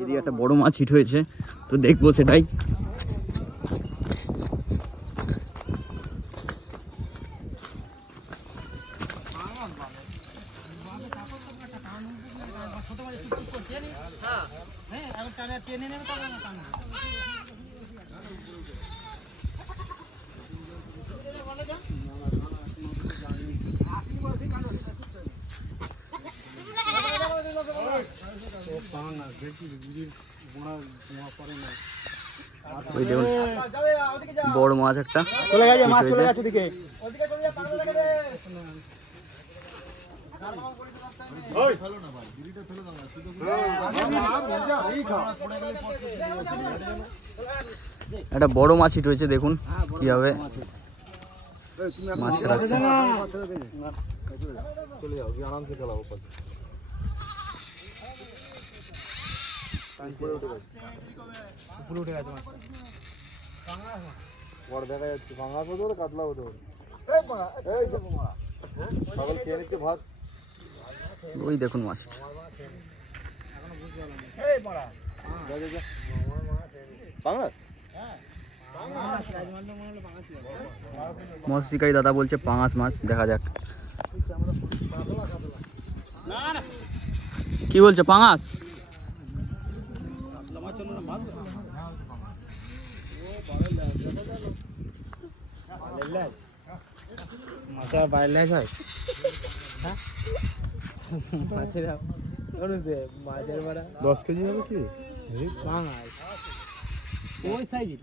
যদি একটা বড় মাছ হিট হয়েছে তো দেখবো সেটাই। ওই দেখুন বড় মাছ একটা চলে গেছে, মাছ চলে গেছে দিকে। একটা বড় মাছ হিট হয়েছে, দেখুন কিভাবে মাছ খেলাচ্ছে। ওই দেখুন মাছ, মাছ শিকারী দাদা বলছে পাঙাশ মাছ, দেখা যাক কি বলছে। পাঙাশ মাছের বাইরে হয়, মাছের 10 কেজি হবে কি পাঙাশ ওই সাইজ,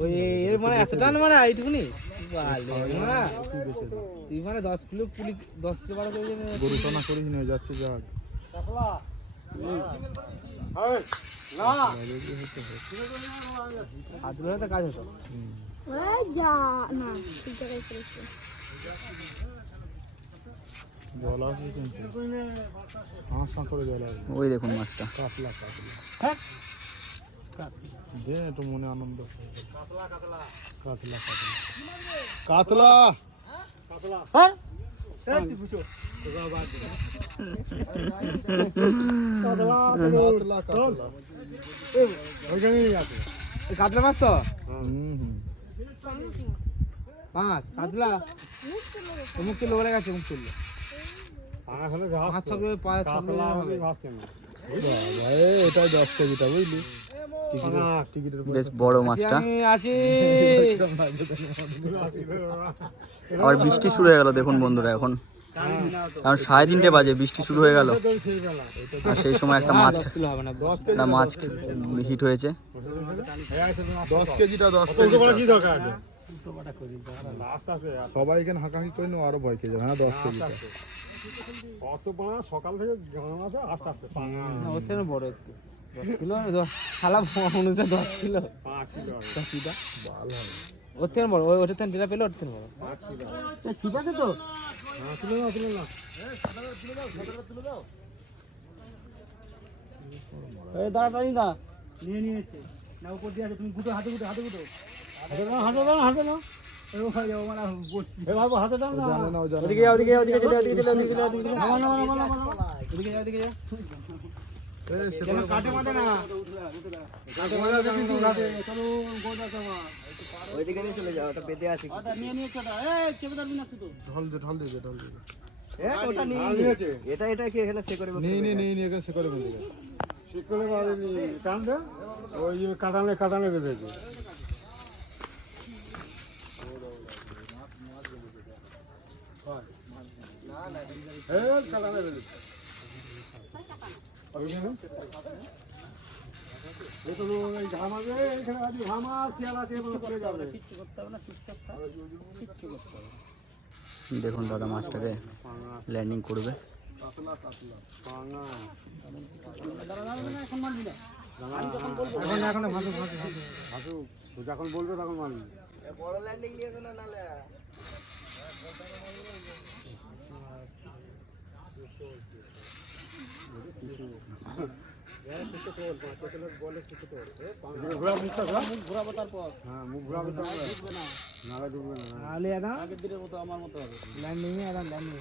ওই এর মানে এত টান মানে এইটুকুনি তুই মানে 10 কিলো 10 কিলো 12 কেজি গরু টানা করিস নিয়ে যাচ্ছে যা হাত ধরে তো কাজ হতো। ওই দেখুন মাছটা কাতলা দে একটু মনে আনন্দ। কাতলা কাতলা কাতলা কাতলা মাছ তো পাঁচ কাতলা মুখ তুললো বলে গেছে, মুখ তুললো এটাই 10 কেজিটা বুঝলি, বেশ বড় মাছটা। আর বৃষ্টি শুরু হয়ে গেল দেখুন বন্ধুরা, এখন কারণ 3:30 বাজে, বৃষ্টি শুরু হয়ে গেল আর সেই সময় একটা মাছ হিট হয়েছে। 10 কেজিটা 10 কেজি সবাই এখানে হাঁকাহাঁকি করে নেবো, আরো ভয় খেয়ে যাবে। হ্যাঁ 10 কেজি অত বড় সকাল থেকে আস্তে আস্তে ওর থেকে বড় একটু 10 কিলো খালা অনুযায়ী 10 কিলো 5 কিলো ওর থেকে বড়, ওটার থেকে যেটা পেলে ওর থেকে বড় ঠিক আছে তো। তুলে নাও তুলে নাও, এই দাঁড়াটাই না নিয়ে নিয়েছে না, উপর দিয়ে আছে তুমি গুটো হাতে গুটো হাতে গুটো হাতে নাও হাতে নাও হাতে নাও। কাটানে কাটানে বেঁধেছে দেখুন দাদা মাছটাকে ল্যান্ডিং করবে। যখন বলবে তখন মারবি, বড় ল্যান্ডিং নিয়েছে না নালে ঘোরাবো তারপর হ্যাঁ মুখ ঘোরাবো ডুববে না নালে ডুববে না নালে না আগের দিনের মতো আমার মতো হবে ল্যান্ডিং এ আর ল্যান্ডিং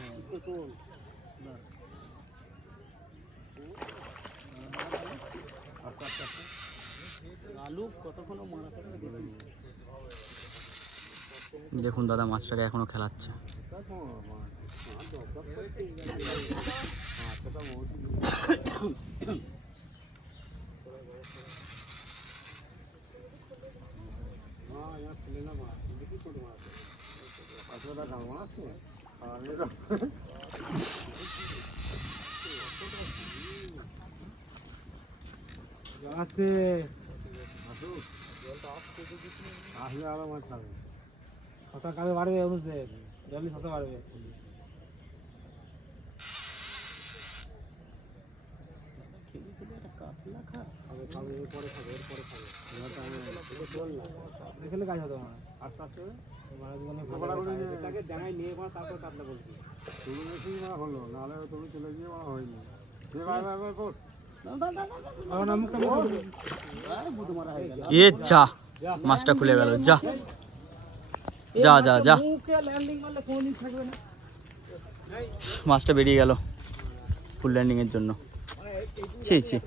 আলু কতক্ষণ মারা থাকে দেখুন দাদা মাছটাকে এখনো খেলাচ্ছে। আছে আসলে আরো মাছ খাবে শশা কাবে বাড়বে অনুষের জলদি শশা বাড়বে দেখলে কাজ হতো না আস্তে আস্তে ডাঙায় নিয়ে তারপর কাতলা বলছি তুমি বেশি হলো নাহলে তুমি চলে গিয়ে হয়নি এ যা মাছটা খুলে গেল, যা যা যা যা মাছটা বেরিয়ে গেল ফুল ল্যান্ডিং এর জন্য। ছি ছি।